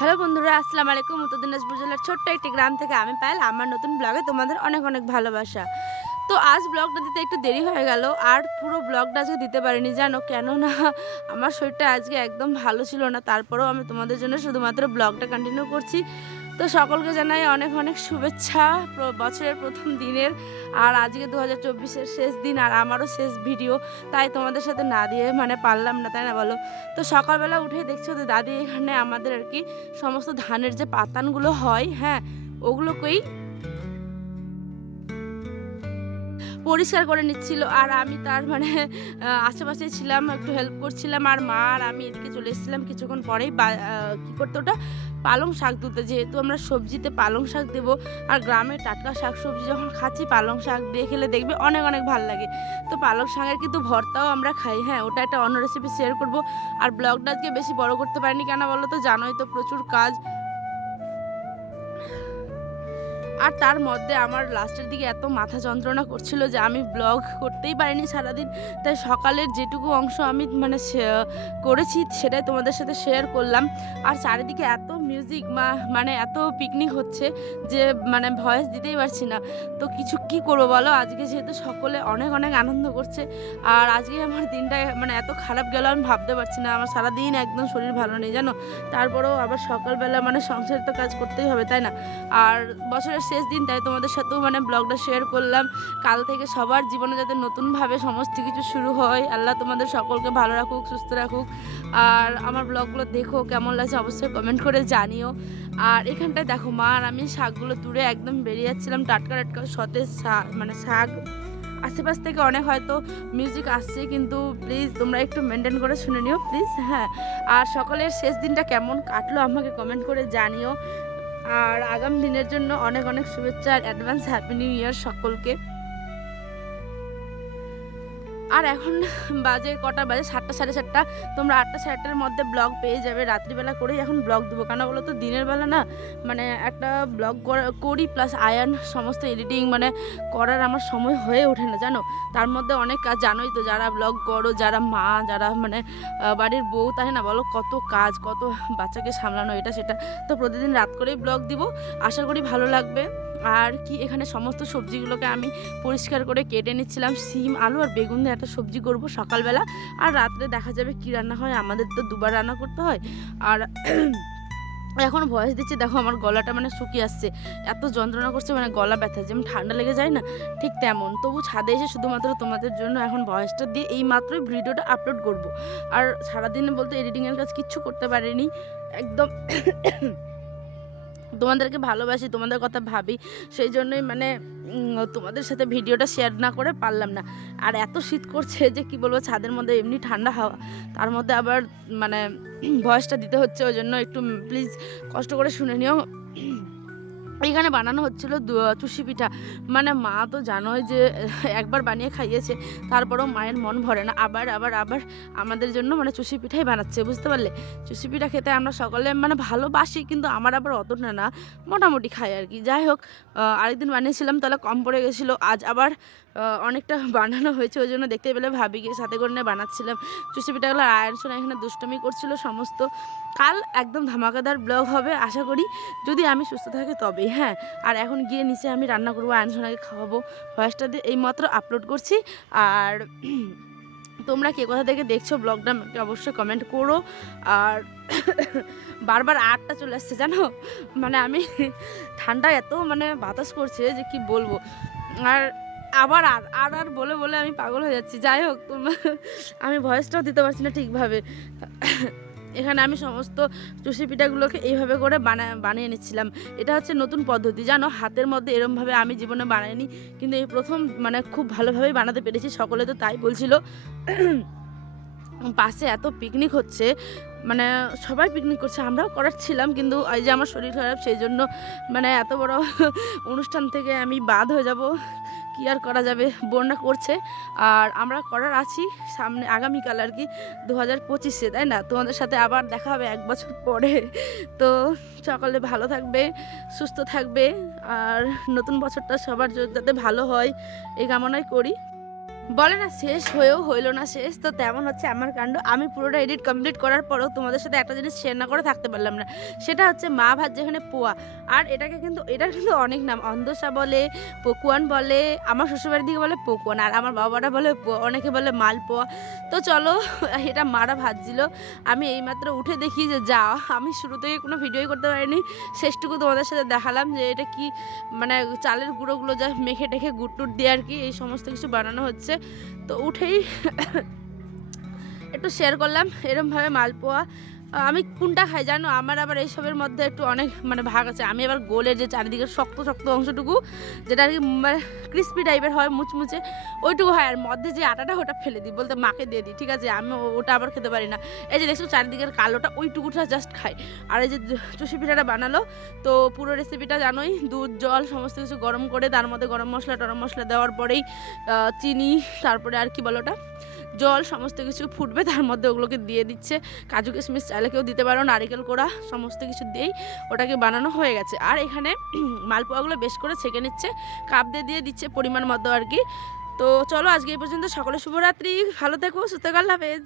Hello বন্ধুরা, আসসালামু আলাইকুম। উত্তর দিনাজপুর জেলার ছোট্ট একটি গ্রাম থেকে আমি পায়েল। আমার নতুন ব্লগে তোমাদের অনেক অনেক ভালোবাসা। তো আজ ব্লগটা দিতে একটু দেরি হয়ে গেল, আর পুরো ব্লগটা আজকে দিতে পারিনি, জানো কেন না? আমার শরীরটা আজকে একদম ভালো ছিল না, তারপরেও আমি তোমাদের জন্য শুধুমাত্র ব্লগটা কন্টিনিউ করছি। তো সকলকে জানাই অনেক অনেক শুভেচ্ছা বছরের প্রথম দিনের। আর আজকে 2024-এর শেষ দিন, আর আমারও শেষ ভিডিও, তাই তোমাদের সাথে না দিয়ে পারলাম না, তাই না বলো? তো সকালবেলা উঠে দেখছো তো দাদি এখানে আমাদের আর কি সমস্ত ধানের যে পাতানগুলো হয়, হ্যাঁ, ওগুলোকেই পরিষ্কার করে নিচ্ছিল। আর আমি তার আশেপাশে ছিলাম, একটু হেল্প করছিলাম। আর মা আর আমি এদিকে চলে এসেছিলাম কিছুক্ষণ পরেই কী করতে ওটা পালং শাক তুলতে, যেহেতু আমরা সবজিতে পালং শাক দেবো। আর গ্রামের টাটকা শাক সবজি যখন খাচ্ছি পালং শাক দিয়ে খেলে দেখবে অনেক অনেক ভালো লাগে। তো পালং শাকের কিন্তু ভর্তাও আমরা খাই, হ্যাঁ, ওটা একটা অন্য রেসিপি শেয়ার করব। আর ব্লগটা আজকে বেশি বড় করতে পারিনি, কেন বলো তো, জানোই তো প্রচুর কাজ। আর তার মধ্যে আমার লাস্টের দিকে এত মাথা যন্ত্রণা করছিল যে আমি ব্লগ করতেই পারিনি সারাদিন। তাই সকালের যেটুকু অংশ আমি করেছি সেটাই তোমাদের সাথে শেয়ার করলাম। আর চারিদিকে এত মিউজিক এত পিকনিক হচ্ছে যে ভয়েস দিতেই পারছি না। তো কিছু কি করবো বলো, আজকে যেহেতু সকলে অনেক অনেক আনন্দ করছে। আর আজকে আমার দিনটা এত খারাপ গেল আমি ভাবতে পারছি না। আমার সারাদিন একদম শরীর ভালো নেই, জানো। তারপরেও আবার সকালবেলা সংসারে তো কাজ করতেই হবে, তাই না? আর বছরের শেষ দিন, তাই তোমাদের সাথেও ব্লগটা শেয়ার করলাম। কাল থেকে সবার জীবনে যাতে নতুনভাবে সমস্ত কিছু শুরু হয়, আল্লাহ তোমাদের সকলকে ভালো রাখুক, সুস্থ রাখুক। আর আমার ব্লগগুলো দেখো, কেমন লাগছে অবশ্যই কমেন্ট করে জানিও। আর এখানটায় দেখো মা আর আমি শাকগুলো তুলে একদম বেরিয়ে যাচ্ছিলাম, টাটকা টাটকা সতেজ শাক। আশেপাশ থেকে অনেক হয়তো মিউজিক আসছে, কিন্তু প্লিজ তোমরা একটু মেনটেন করে শুনে নিও প্লিজ, হ্যাঁ। আর সকলের শেষ দিনটা কেমন কাটলো আমাকে কমেন্ট করে জানিও। আর আগামী দিনের জন্য অনেক অনেক শুভেচ্ছা আর অ্যাডভান্স হ্যাপি নিউ ইয়ার সকলকে। আর এখন কটা বাজে 7টা, 7:30। তোমরা 8টা, 8:30-টার মধ্যে ব্লগ পেয়ে যাবে। রাত্রিবেলা করেই এখন ব্লগ দেবো, কেন বলো তো, দিনের বেলা না একটা ব্লগ করি প্লাস আয়ান সমস্ত এডিটিং করার আমার সময় হয়ে ওঠে না, জানো। তার মধ্যে অনেক কাজ, জানোই তো, যারা ব্লগ করো, যারা মা, যারা বাড়ির বউ, তাই না বলো, কত কাজ, কত বাচ্চাকে সামলানো, এটা সেটা। তো প্রতিদিন রাত করেই ব্লগ দিব, আশা করি ভালো লাগবে। আর কি, এখানে সমস্ত সবজিগুলোকে আমি পরিষ্কার করে কেটে নিচ্ছিলাম। সিম, আলু আর বেগুন দিয়ে একটা সবজি করব সকালবেলা। আর রাত্রে দেখা যাবে কি রান্না হয়, আমাদের তো দুবার রান্না করতে হয়। আর এখন ভয়েস দিচ্ছি, দেখো আমার গলাটা শুকিয়ে আসছে, এত যন্ত্রণা করছে, গলা ব্যথা, যেমন ঠান্ডা লেগে যায় না, ঠিক তেমন। তবু ছাদে এসে শুধুমাত্র তোমাদের জন্য এখন ভয়েসটা দিয়ে এই মাত্রই ভিডিওটা আপলোড করব। আর সারাদিনে বলতে এডিটিংয়ের কাজ কিচ্ছু করতে পারিনি, একদম তোমাদেরকে ভালোবাসি, তোমাদের কথা ভাবি, সেই জন্যই তোমাদের সাথে ভিডিওটা শেয়ার না করে পারলাম না। আর এত শীত করছে যে কি বলবো, ছাদের মধ্যে এমনি ঠান্ডা হাওয়া, তার মধ্যে আবার ভয়েসটা দিতে হচ্ছে, ওই জন্য একটু প্লিজ কষ্ট করে শুনে নিও। এইখানে বানানো হচ্ছিল চুষি পিঠা। মা তো জানোই যে একবার বানিয়ে খাইয়েছে, তারপরেও মায়ের মন ভরে না, আবার আবার আবার আমাদের জন্য চুষি পিঠাই বানাচ্ছে, বুঝতে পারলে। চুষি পিঠা খেতে আমরা সকলে ভালোবাসি, কিন্তু আমার আবার অতটা না, মোটামুটি খাই আর কি। যাই হোক, আরেকদিন বানিয়েছিলাম, তাহলে কম পড়ে গেছিলো, আজ আবার অনেকটা বানানো হয়েছে, ওই জন্য দেখতে পেলে ভাবিকে সাথে করে নিয়ে বানাচ্ছিলাম চুষি পিঠাগুলো। আয়ন সোনা এখানে দুষ্টমি করছিল সমস্ত। কাল একদম ধামাকাদার ব্লগ হবে আশা করি, যদি আমি সুস্থ থাকি তবেই, হ্যাঁ। আর এখন গিয়ে নিচে আমি রান্না করবো, আয়ন সোনাকে খাওয়াবো, ভয়েসটা দিয়ে এইমাত্র আপলোড করছি। আর তোমরা কে কোথা থেকে দেখছো ব্লগটা আমাকে অবশ্যই কমেন্ট করো। আর বারবার আটটা চলে আসছে, জানো, আমি ঠান্ডা এত বাতাস করছে যে কি বলবো। আর আবার আর আর আর বলে বলে আমি পাগল হয়ে যাচ্ছি। যাই হোক, আমি ভয়েসটাও দিতে পারছি না ঠিকভাবে। এখানে আমি সমস্ত চুষি পিঠাগুলোকে এইভাবে করে বানিয়ে নিচ্ছিলাম। এটা হচ্ছে নতুন পদ্ধতি, জানো, হাতের মধ্যে এরমভাবে আমি জীবনে বানাইনি, কিন্তু এই প্রথম খুব ভালোভাবেই বানাতে পেরেছি। সকলে তো তাই বলছিল। পাশে এত পিকনিক হচ্ছে, সবাই পিকনিক করছে, আমরাও করাচ্ছিলাম, কিন্তু এই যে আমার শরীর খারাপ, সেই জন্য এত বড় অনুষ্ঠান থেকে আমি বাদ হয়ে যাব, কি আর করা যাবে, বন্যা করছে। আর আমরা করার আছি সামনে আগামীকাল আর কি, 2025-এ, তাই না। তোমাদের সাথে আবার দেখা হবে 1 বছর পরে। তো সকলে ভালো থাকবে, সুস্থ থাকবে, আর নতুন বছরটা সবার যাতে ভালো হয় এই কামনাই করি। বলে না শেষ হয়েও হইলো না শেষ, তো তেমন হচ্ছে আমার কাণ্ড। আমি পুরোটা এডিট কমপ্লিট করার পরেও তোমাদের সাথে একটা জিনিস শেয়ার না করে থাকতে পারলাম না, সেটা হচ্ছে মা ভাত যেখানে পোয়া। আর এটার কিন্তু অনেক নাম, অন্ধসা বলে, পকুয়ান বলে, আমার শ্বশুরবাড়ির দিকে বলে পকুয়ান, আর আমার বাবারা বলে পোয়া, অনেকে বলে মালপোয়া। তো চলো, এটা মারা ভাজছিল, আমি এইমাত্র উঠে দেখি যে যা, আমি শুরু থেকে কোনো ভিডিওই করতে পারিনি, শেষটুকু তোমাদের সাথে দেখালাম যে এটা কি মানে চালের গুঁড়োগুলো যা মেখে টেখে গুড় টুট দিয়ে আর কি এই সমস্ত কিছু বানানো হচ্ছে। তো উঠেই একটু শেয়ার করলাম এরমভাবে মালপোয়া। আমি কোনটা খাই জানো, আমার আবার এইসবের মধ্যে একটু অনেক মানে ভাগ আছে। আমি আবার গোলের যে চারিদিকে শক্ত শক্ত অংশটুকু, যেটা আর কি মানে ক্রিস্পি টাইপের হয়, মুচমুচে, ওইটুকু হয়। আর মধ্যে যে আটাটা ওটা ফেলে দিই, বলতে মাকে দিয়ে দিই, ঠিক আছে, আমি ওটা আবার খেতে পারি না। এই যে দেখছো চারিদিকের কালোটা, ওইটুকুটা জাস্ট খাই। আর এই যে চুষি পিঠাটা বানালো, তো পুরো রেসিপিটা জানোই, দুধ জল সমস্ত কিছু গরম করে তার মধ্যে গরম মশলা টরম মশলা দেওয়ার পরেই চিনি, তারপরে আর কি বলো ওটা, জল, সমস্ত কিছু ফুটবে, তার মধ্যে ওগুলোকে দিয়ে দিচ্ছে। কাজু কিশমিশ চাইলে কেউ দিতে পারো, নারিকেল কোড়া সমস্ত কিছু দিয়েই ওটাকে বানানো হয়ে গেছে। আর এখানে মালপোয়াগুলো বেশ করে ছেঁকে নিচ্ছে, কাপ দিয়ে দিয়ে দিচ্ছে পরিমাণ মতো আর কি। তো চলো আজকে এই পর্যন্ত, সকলে শুভরাত্রি, ভালো থেকো, সুস্থ, আল্লাহ হাফেজ।